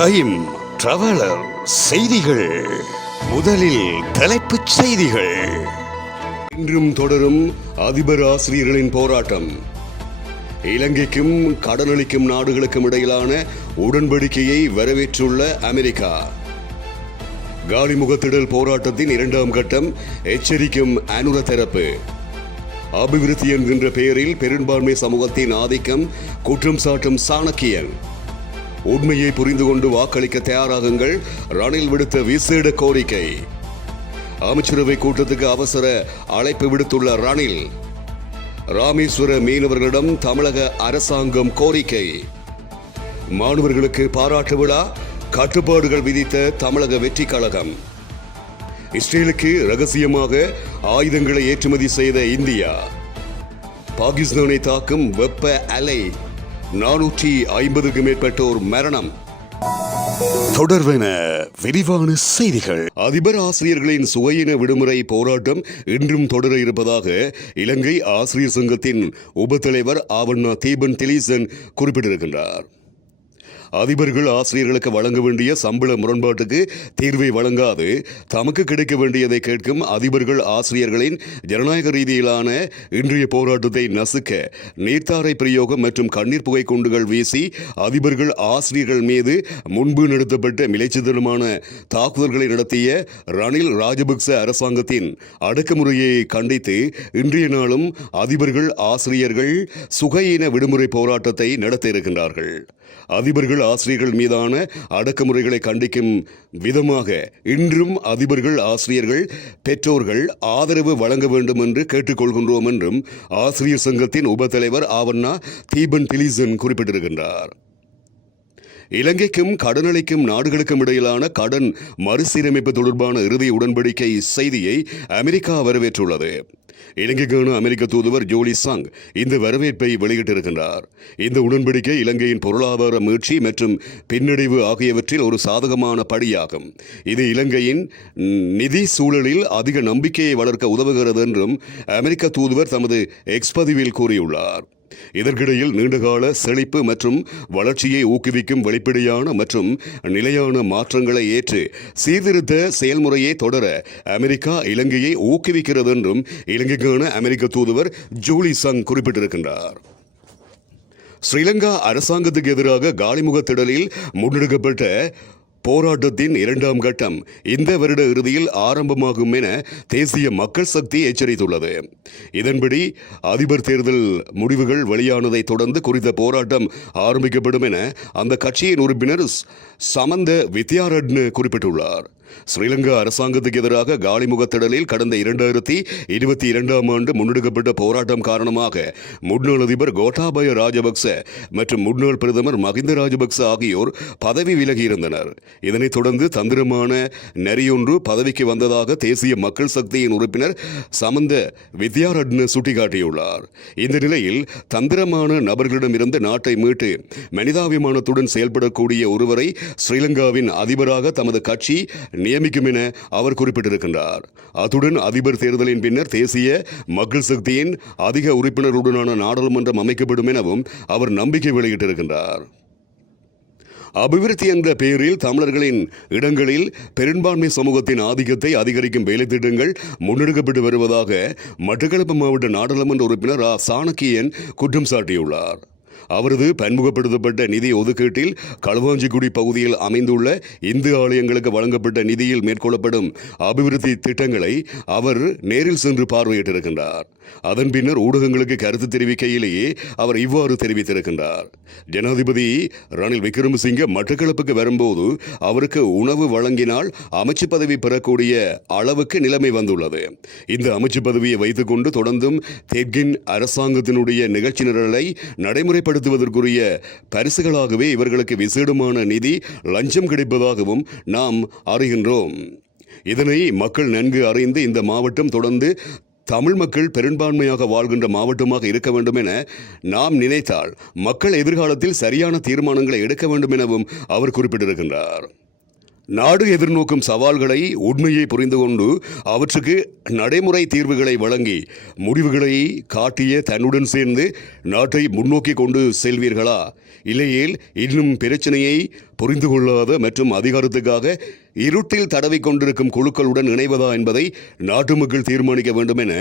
Time traveller செய்திகள். முதலில் தலைப்புச் செய்திகள். இன்றும் தொடரும் அதிபர் ஆசிரியர்களின் போராட்டம். இலங்கைக்கும் கடனளிக்கும் நாடுகளுக்கும் இடையிலான உடன்படிக்கையை வரவேற்றுள்ள அமெரிக்கா. காலிமுகத்திடல் போராட்டத்தின் இரண்டாம் கட்டம் எச்சரிக்கும் அனுர தரப்பு. அபிவிருத்தி என்கின்ற பெயரில் பெரும்பான்மை சமூகத்தின் ஆதிக்கம் குற்றம் சாட்டும் சாணக்கியன். உண்மையை புரிந்து கொண்டு வாக்களிக்க தயாராகுங்கள், ரணில் விடுத்த விசேட கோரிக்கை. அமைச்சரவை கூட்டத்துக்கு அவசர அழைப்பு விடுத்துள்ள ரணில். ராமேஸ்வர மீனவர்களிடம் தமிழக அரசாங்கம் கோரிக்கை. மாணவர்களுக்கு பாராட்டு விழா, கட்டுப்பாடுகள் விதித்த தமிழக வெற்றி கழகம். இஸ்ரேலுக்கு ரகசியமாக ஆயுதங்களை ஏற்றுமதி செய்த இந்தியா. பாகிஸ்தானை தாக்கும் வெப்ப அலை, 450க்கும் மேற்பட்டோர் மரணம். தொடர்வென விரிவான செய்திகள். அதிபர் ஆசிரியர்களின் சுகையின விடுமுறை போராட்டம் இன்றும் தொடர இருப்பதாக இலங்கை ஆசிரியர் சங்கத்தின் உபத்தலைவர் ஆவண்ணா தீபன் திலீசன் குறிப்பிட்டிருக்கின்றார். அதிபர்கள் ஆசிரியர்களுக்கு வழங்க வேண்டிய சம்பள முரண்பாட்டுக்கு தீர்வை வழங்காது தமக்கு கிடைக்க வேண்டியதை கேட்கும் அதிபர்கள் ஆசிரியர்களின் ஜனநாயக ரீதியிலான இன்றைய போராட்டத்தை நசுக்க நீர்த்தாரை பிரயோகம் மற்றும் கண்ணீர் புகை குண்டுகள் வீசி அதிபர்கள் ஆசிரியர்கள் மீது முன்பு நடத்தப்பட்ட மிலைச்சித்தனமான தாக்குதல்களை நடத்திய ரணில் ராஜபக்ச அரசாங்கத்தின் அடக்குமுறையை கண்டித்து இன்றைய நாளும் அதிபர்கள் ஆசிரியர்கள் சுகையின விடுமுறை போராட்டத்தை நடத்த இருக்கின்றார்கள். அதிபர்கள் ஆசிரியர்கள் மீதான அடக்குமுறைகளை கண்டிக்கும் விதமாக இன்றும் அதிபர்கள் ஆசிரியர்கள் பெற்றோர்கள் ஆதரவு வழங்க வேண்டும் என்று கேட்டுக்கொள்கின்றோம் என்றும் ஆசிரியர் சங்கத்தின் உபத்தலைவர் ஆவண்ணா தீபன் திலீசன் குறிப்பிட்டிருக்கின்றார். இலங்கைக்கும் கடனளிக்கும் நாடுகளுக்கும் இடையிலான கடன் மறுசீரமைப்பு தொடர்பான இறுதி உடன்படிக்கை செய்தியை அமெரிக்கா வரவேற்றுள்ளது. இலங்கைக்கான அமெரிக்க தூதுவர் ஜோலி சாங் இந்த வரவேற்பை வெளியிட்டிருக்கின்றார். இந்த உடன்படிக்கை இலங்கையின் பொருளாதார மீட்சி மற்றும் பின்னடைவு ஆகியவற்றில் ஒரு சாதகமான படியாகும். இது இலங்கையின் நிதி சூழலில் அதிக நம்பிக்கையை வளர்க்க உதவுகிறது என்றும் அமெரிக்க தூதுவர் தமது எக்ஸ் பதிவில் கூறியுள்ளார். இதற்கிடையில் நீண்டகால செழிப்பு மற்றும் வளர்ச்சியை ஊக்குவிக்கும் வெளிப்படையான மற்றும் நிலையான மாற்றங்களை ஏற்று சீர்திருத்த செயல்முறையை தொடர அமெரிக்கா இலங்கையை ஊக்குவிக்கிறது என்றும் இலங்கைக்கான அமெரிக்க தூதுவர் ஜோலி சங் குறிப்பிட்டிருக்கின்றார். ஸ்ரீலங்கா அரசாங்கத்துக்கு எதிராக காலிமுகத்திடலில் முன்னெடுக்கப்பட்ட போராட்டத்தின் இரண்டாம் கட்டம் இந்த வருட இறுதியில் ஆரம்பமாகும் என தேசிய மக்கள் சக்தி எச்சரித்துள்ளது. இதன்படி அதிபர் தேர்தல் முடிவுகள் வெளியானதை தொடர்ந்து குறித்த போராட்டம் ஆரம்பிக்கப்படும் என அந்த கட்சியின் உறுப்பினர் சமந்த வித்யாரட்ன குறிப்பிட்டுள்ளார். ஸ்ரீலங்கா அரசாங்கத்துக்கு எதிராக காலிமுகத்திடலில் கடந்த 2022 ஆண்டு முன்னெடுக்கப்பட்ட போராட்டம் காரணமாக முன்னாள் அதிபர் கோட்டாபய ராஜபக்ச மற்றும் முன்னாள் பிரதமர் மஹிந்த ராஜபக்ச ஆகியோர் பதவி விலகியிருந்தனர். இதனைத் தொடர்ந்து தந்திரமான நெறியொன்று பதவிக்கு வந்ததாக தேசிய மக்கள் சக்தியின் உறுப்பினர் சமந்த வித்யாரட்ன சுட்டிக்காட்டியுள்ளார். இந்த நிலையில் தந்திரமான நபர்களிடமிருந்து நாட்டை மீட்டு மனிதாபிமானத்துடன் செயல்படக்கூடிய ஒருவரை ஸ்ரீலங்காவின் அதிபராக தமது கட்சி நியமிக்கும் என அவர் குறிப்பிட்டிருக்கின்றார். அத்துடன் அதிபர் தேர்தலின் பின்னர் தேசிய மக்கள் சக்தியின் அதிக உறுப்பினர்களுடனான நாடாளுமன்றம் அமைக்கப்படும் எனவும் அவர் நம்பிக்கை வெளியிட்டிருக்கின்றார். அபிவிருத்தி என்ற பெயரில் தமிழர்களின் இடங்களில் பெரும்பான்மை சமூகத்தின் ஆதிக்கத்தை அதிகரிக்கும் வேலைத்திட்டங்கள் முன்னெடுக்கப்பட்டு வருவதாக மட்டக்களப்பு மாவட்ட நாடாளுமன்ற உறுப்பினர் சாணக்கியன் குற்றம் சாட்டியுள்ளார். அவரது பன்முகப்படுத்தப்பட்ட நிதி ஒதுக்கீட்டில் களுவாஞ்சிக்குடி பகுதியில் அமைந்துள்ள இந்து ஆலயங்களுக்கு வழங்கப்பட்ட நிதியில் மேற்கொள்ளப்படும் அபிவிருத்தி திட்டங்களை அவர் நேரில் சென்று பார்வையிட்டிருக்கின்றார். அதன் பின்னர் ஊடகங்களுக்கு கருத்து தெரிவிக்கையிலேயே அவர் இவ்வாறு தெரிவித்திருக்கின்றார். ஜனாதிபதி ரணில் விக்ரமசிங்க மட்டக்களப்புக்கு வரும்போது அவருக்கு உணவு வழங்கினால் அமைச்சு பதவி பெறக்கூடிய அளவுக்கு நிலைமை வந்துள்ளது. இந்த அமைச்சு பதவியை வைத்துக் கொண்டு தொடர்ந்தும் தெற்கின் அரசாங்கத்தினுடைய நிகழ்ச்சி நிரலை நடைமுறைப்படுத்துவதற்குரிய பரிசுகளாகவே இவர்களுக்கு விசேடமான நிதி லஞ்சம் கிடைப்பதாகவும் நாம் அறிகின்றோம். இதனை மக்கள் நன்கு அறிந்து இந்த மாவட்டம் தொடர்ந்து தமிழ் மக்கள் பெரும்பான்மையாக வாழ்கின்ற மாவட்டமாக இருக்க வேண்டும் என நாம் நினைத்தால் மக்கள் எதிர்காலத்தில் சரியான தீர்மானங்களை எடுக்க வேண்டும் எனவும் அவர் குறிப்பிட்டிருக்கின்றார். நாடு எதிர்நோக்கும் சவால்களை உண்மையை புரிந்து கொண்டு அவற்றுக்கு நடைமுறை தீர்வுகளை வழங்கி முடிவுகளை காட்டிய தன்னுடன் சேர்ந்து நாட்டை முன்னோக்கி கொண்டு செல்வீர்களா, இல்லையேல் இன்னும் பிரச்சனையை புரிந்து கொள்ளாத மற்றும் அதிகாரத்துக்காக இருட்டில் தடவிக் கொண்டிருக்கும் குழுக்களுடன் இணைவதா என்பதை நாட்டு மக்கள் தீர்மானிக்க வேண்டும் என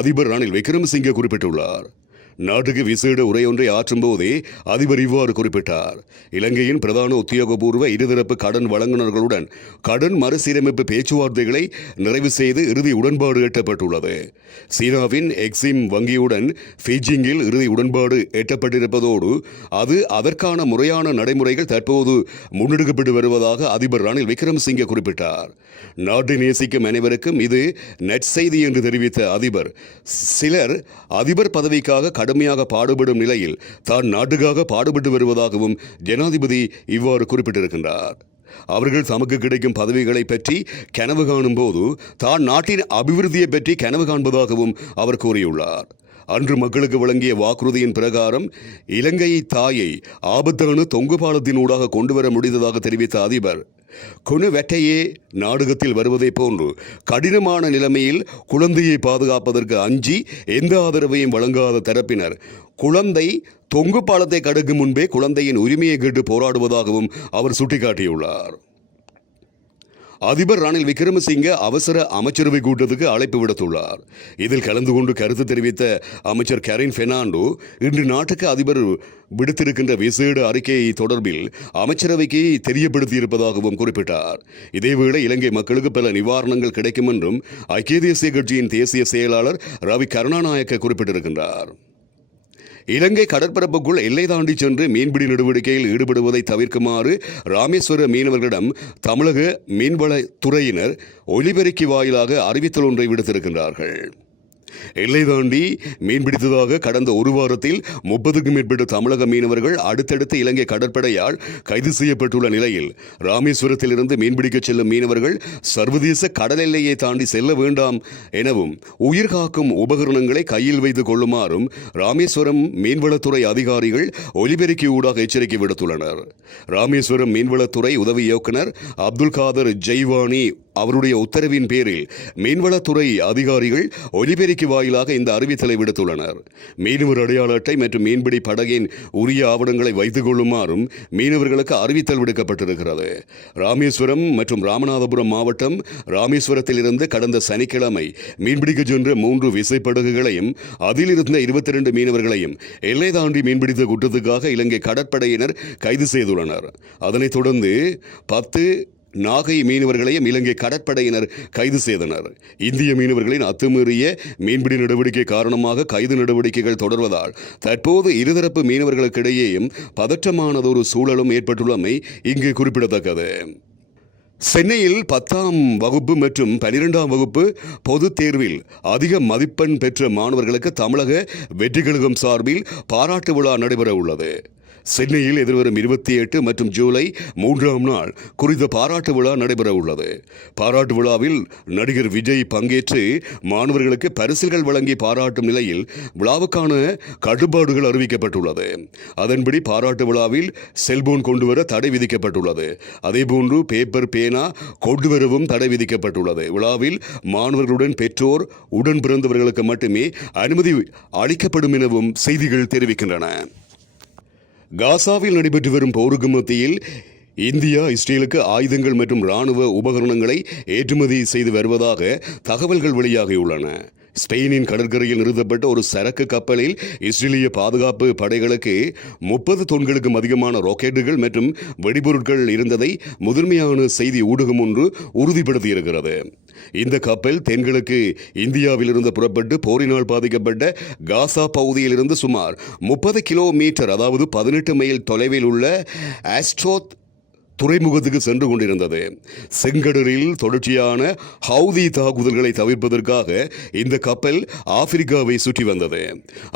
அதிபர் ரணில் விக்ரமசிங்கே குறிப்பிட்டுள்ளார். நாட்டுக்கு விசேட உரையொன்றை ஆற்றும் போதே அதிபர் இவ்வாறு குறிப்பிட்டார். இலங்கையின் பிரதான உத்தியோகபூர்வ இருதரப்பு கடன் வழங்குநர்களுடன் கடன் மறுசீரமைப்பு பேச்சுவார்த்தைகளை நிறைவு செய்து இறுதி உடன்பாடு எட்டப்பட்டுள்ளது. சீனாவின் எக்ஸிம் வங்கியுடன் பீஜிங்கில் இறுதி உடன்பாடு எட்டப்பட்டிருப்பதோடு அது அதற்கான முறையான நடைமுறைகள் தற்போது முன்னெடுக்கப்பட்டு வருவதாக அதிபர் ரணில் விக்ரமசிங்கே குறிப்பிட்டார். நாட்டை நேசிக்கும் அனைவருக்கும் இது நற்செய்தி என்று தெரிவித்த அதிபர், சிலர் அதிபர் பதவிக்காக கடுமையாக பாடுபடும் நிலையில் தான் நாட்டுக்காக பாடுபட்டு வருவதாகவும் ஜனாதிபதி இவ்வாறு குறிப்பிட்டிருக்கின்றார். அவர்கள் தமக்கு கிடைக்கும் பதவிகளை பற்றி கனவு காணும் போது தான் நாட்டின் அபிவிருத்தியை பற்றி கனவு காண்பதாகவும் அவர் கூறியுள்ளார். அன்று மக்களுக்கு வழங்கிய வாக்குறுதியின் பிரகாரம் இலங்கை தாயை ஆபத்தான தொங்கு பாலத்தினூடாக கொண்டுவர முடிந்ததாக தெரிவித்த அதிபர், குணு வெட்டையே நாடகத்தில் வருவதை போன்று கடினமான நிலைமையில் குழந்தையை பாதுகாப்பதற்கு அஞ்சி எந்த ஆதரவையும் வழங்காத தரப்பினர் குழந்தை தொங்கு பாலத்தை கடக்கும் முன்பே குழந்தையின் உரிமையை கேட்டு போராடுவதாகவும் அவர் சுட்டிக்காட்டியுள்ளார். அதிபர் ரணில் விக்ரமசிங்கே அவசர அமைச்சரவை கூட்டத்துக்கு அழைப்பு விடுத்துள்ளார். இதில் கலந்து கொண்டு கருத்து தெரிவித்த அமைச்சர் கரின் பெர்னாண்டோ இன்று நாட்டுக்கு அதிபர் விடுத்திருக்கின்ற விசேட அறிக்கையை தொடர்பில் அமைச்சரவைக்கு தெரியப்படுத்தியிருப்பதாகவும் குறிப்பிட்டார். இதேவேளை இலங்கை மக்களுக்கு பல நிவாரணங்கள் கிடைக்கும் என்றும் ஐக்கிய தேசிய கட்சியின் தேசிய செயலாளர் ரவி கருணாநாயக்க குறிப்பிட்டிருக்கின்றார். இலங்கை கடற்பரப்புக்குள் எல்லை தாண்டி சென்று மீன்பிடி நடவடிக்கையில் ஈடுபடுவதை தவிர்க்குமாறு ராமேஸ்வர மீனவர்களிடம் தமிழக மீன்வளத்துறையினர் ஒலிபெருக்கி வாயிலாக அறிவித்தல் ஒன்றை விடுத்திருக்கின்றார்கள். எல்லை தாண்டி மீன்பிடித்ததாக கடந்த ஒரு வாரத்தில் 30க்கும் மேற்பட்ட தமிழக மீனவர்கள் அடுத்தடுத்து இலங்கை கடற்படையால் கைது செய்யப்பட்டுள்ள நிலையில் ராமேஸ்வரத்திலிருந்து மீன்பிடிக்க செல்லும் மீனவர்கள் சர்வதேச கடல் எல்லையை தாண்டி செல்ல வேண்டாம் எனவும் உயிர்காக்கும் உபகரணங்களை கையில் வைத்துக் கொள்ளுமாறும் ராமேஸ்வரம் மீன்வளத்துறை அதிகாரிகள் ஒலிபெருக்கி ஊடாக எச்சரிக்கை விடுத்துள்ளனர். ராமேஸ்வரம் மீன்வளத்துறை உதவி இயக்குனர் அப்துல் காதர் ஜெய்வானி அவருடைய உத்தரவின் பேரில் மீன்வளத்துறை அதிகாரிகள் ஒலிபெருக்கி வாயிலாக இந்த அறிவித்தலை விடுத்துள்ளனர். மீனவர் அடையாள அட்டை மற்றும் மீன்பிடி படகின் உரிய ஆவணங்களை வைத்துக் கொள்ளுமாறும் மீனவர்களுக்கு அறிவித்தல் விடுக்கப்பட்டிருக்கிறது. ராமேஸ்வரம் மற்றும் ராமநாதபுரம் மாவட்டம் ராமேஸ்வரத்திலிருந்து கடந்த சனிக்கிழமை மீன்பிடிக்க சென்ற 3 விசைப்படகுகளையும் அதில் இருந்த 22 மீனவர்களையும் எல்லை தாண்டி மீன்பிடித்த குற்றத்துக்காக இலங்கை கடற்படையினர் கைது செய்துள்ளனர். அதனைத் தொடர்ந்து 10 நாகை மீனவர்களையும் இலங்கை கடற்படையினர் கைது செய்தனர். இந்திய மீனவர்களின் அத்துமீறிய மீன்பிடி நடவடிக்கை காரணமாக கைது நடவடிக்கைகள் தொடர்வதால் தற்போது இருதரப்பு மீனவர்களுக்கிடையேயும் பதற்றமானதொரு சூழலும் ஏற்பட்டுள்ளமை இங்கு குறிப்பிடத்தக்கது. சென்னையில் 10ஆம் வகுப்பு மற்றும் 12ஆம் வகுப்பு பொதுத் தேர்வில் அதிக மதிப்பெண் பெற்ற மாணவர்களுக்கு தமிழக வெற்றி கழகம் சார்பில் பாராட்டு விழா நடைபெற உள்ளது. சென்னையில் எதிர்வரும் 28 மற்றும் ஜூலை 3ஆம் நாள் குறித்த பாராட்டு விழா நடைபெற உள்ளது. பாராட்டு விழாவில் நடிகர் விஜய் பங்கேற்று மாணவர்களுக்கு பரிசுகள் வழங்கி பாராட்டும் நிலையில் விழாவுக்கான கட்டுப்பாடுகள் அறிவிக்கப்பட்டுள்ளது. அதன்படி பாராட்டு விழாவில் செல்போன் கொண்டுவர தடை விதிக்கப்பட்டுள்ளது. அதேபோன்று பேப்பர் பேனா கொண்டுவரவும் தடை விதிக்கப்பட்டுள்ளது. விழாவில் மாணவர்களுடன் பெற்றோர் உடன் பிறந்தவர்களுக்கு மட்டுமே அனுமதி அளிக்கப்படும் எனவும் செய்திகள் தெரிவிக்கின்றன. காசாவில் நடைபெற்று வரும் போருக்கு மத்தியில் இந்தியா இஸ்ரேலுக்கு ஆயுதங்கள் மற்றும் இராணுவ உபகரணங்களை ஏற்றுமதி செய்து வருவதாக தகவல்கள் வெளியாகியுள்ளன. ஸ்பெயினின் கடற்கரையில் நிறுத்தப்பட்ட ஒரு சரக்கு கப்பலில் இஸ்ரேலிய பாதுகாப்பு படைகளுக்கு 30 தொன்களுக்கும் அதிகமான ராக்கெட்டுகள் மற்றும் வெடிபொருட்கள் இருந்ததை முதன்மையான செய்தி ஊடகம் ஒன்று உறுதிப்படுத்தியிருக்கிறது. இந்த கப்பல் தென்கிழக்கு இந்தியாவிலிருந்து புறப்பட்டு போரினால் பாதிக்கப்பட்ட காசா பகுதியிலிருந்து சுமார் 30 கிலோமீட்டர், அதாவது 18 மைல் தொலைவில் உள்ள ஆஸ்ட்ரோத் துறைமுகத்துக்கு சென்று கொண்டிருந்தது. செங்கடலில் தொடர்ச்சியான ஹவுதி தாக்குதல்களை தவிர்ப்பதற்காக இந்த கப்பல் ஆப்பிரிக்காவை சுற்றி வந்தது.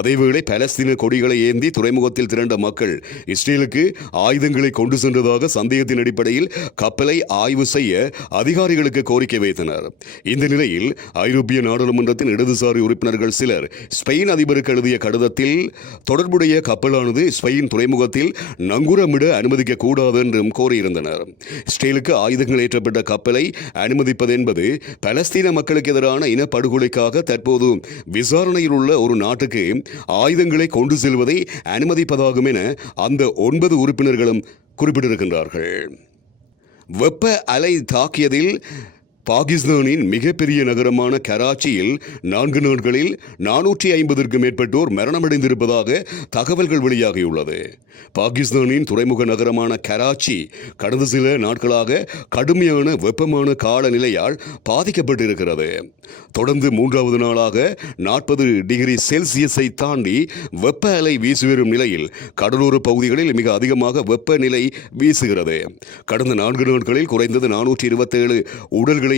அதேவேளை பலஸ்தீன கொடிகளை ஏந்தி துறைமுகத்தில் திரண்ட மக்கள் இஸ்ரேலுக்கு ஆயுதங்களை கொண்டு சென்றதாக சந்தேகத்தின் அடிப்படையில் கப்பலை ஆய்வு செய்ய அதிகாரிகளுக்கு கோரிக்கை வைத்தனர். இந்த நிலையில் ஐரோப்பிய நாடாளுமன்றத்தின் இடதுசாரி உறுப்பினர்கள் சிலர் ஸ்பெயின் அதிபருக்கு எழுதிய கடிதத்தில் தொடர்புடைய கப்பலானது ஸ்பெயின் துறைமுகத்தில் நங்கூரமிட அனுமதிக்க கூடாது என்றும் கோரியிருந்தனர். இருந்தனர். இஸ்ரேலுக்கு ஆயுதங்கள் ஏற்றப்பட்ட கப்பலை அனுமதிப்பது என்பது பலஸ்தீன மக்களுக்கு எதிரான இனப்படுகொலைக்காக தற்போது விசாரணையில் உள்ள ஒரு நாட்டுக்கு ஆயுதங்களை கொண்டு செல்வதை அனுமதிப்பதாகும் என அந்த 9 உறுப்பினர்களும் குறிப்பிட்டிருக்கின்றார்கள். வெப்ப அலை தாக்கியதில் பாகிஸ்தானின் மிகப்பெரிய நகரமான கராச்சியில் 4 நாட்களில் 450க்கும் மேற்பட்டோர் மரணமடைந்திருப்பதாக தகவல்கள் வெளியாகியுள்ளது. பாகிஸ்தானின் துறைமுக நகரமான கராச்சி கடந்த சில நாட்களாக கடுமையான வெப்பமான காலநிலையால் பாதிக்கப்பட்டிருக்கிறது. தொடர்ந்து 3வது நாளாக 40 டிகிரி செல்சியஸை தாண்டி வெப்ப அலை வீசி வரும் நிலையில் கடலோர பகுதிகளில் மிக அதிகமாக வெப்பநிலை வீசுகிறது. கடந்த 4 நாட்களில் குறைந்தது 427 உடல்களை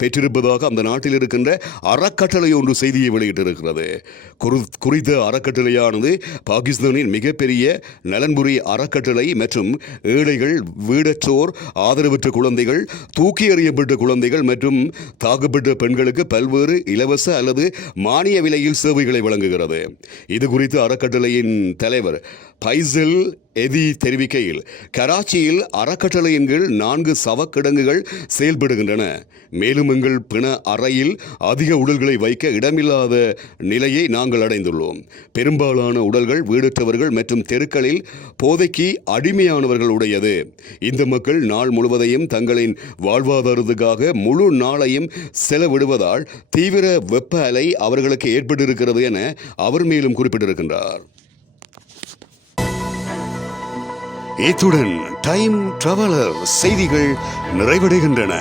பெற்றிருப்பதாக அந்த நாட்டில் இருக்கின்ற அறக்கட்டளை ஒன்று செய்தியை வெளியிட்டிருக்கிறது. குறித்த அறக்கட்டளையானது பாகிஸ்தானின் மிகப்பெரிய நலன்புரி அறக்கட்டளை மற்றும் ஏழைகள், வீடற்றோர், ஆதரவற்ற குழந்தைகள், தூக்கி எறியப்பட்ட குழந்தைகள் மற்றும் தாக்கப்பட்ட பெண்களுக்கு பல்வேறு இலவச அல்லது மானிய விலையில் சேவைகளை வழங்குகிறது. இது குறித்து அறக்கட்டளையின் தலைவர் பைசல் எதி தெரிவிக்கையில், கராச்சியில் அறக்கட்டளையின் கீழ் 4 சவக்கிடங்குகள் செயல்படுகின்றன. மேலும் எங்கள் பிண அறையில் அதிக உடல்களை வைக்க இடமில்லாத நிலையை நாங்கள் அடைந்துள்ளோம். பெரும்பாலான உடல்கள் வீடற்றவர்கள் மற்றும் தெருக்களில் போதைக்கு அடிமையானவர்கள் உடையது. இந்த மக்கள் நாள் முழுவதையும் தங்களின் வாழ்வாதாரத்துக்காக முழு நாளையும் செலவிடுவதால் தீவிர வெப்ப அலை அவர்களுக்கு ஏற்பட்டிருக்கிறது என அவர் மேலும் குறிப்பிட்டிருக்கின்றார். இத்துடன் டைம் டிராவலர் செய்திகள் நிறைவடைகின்றன.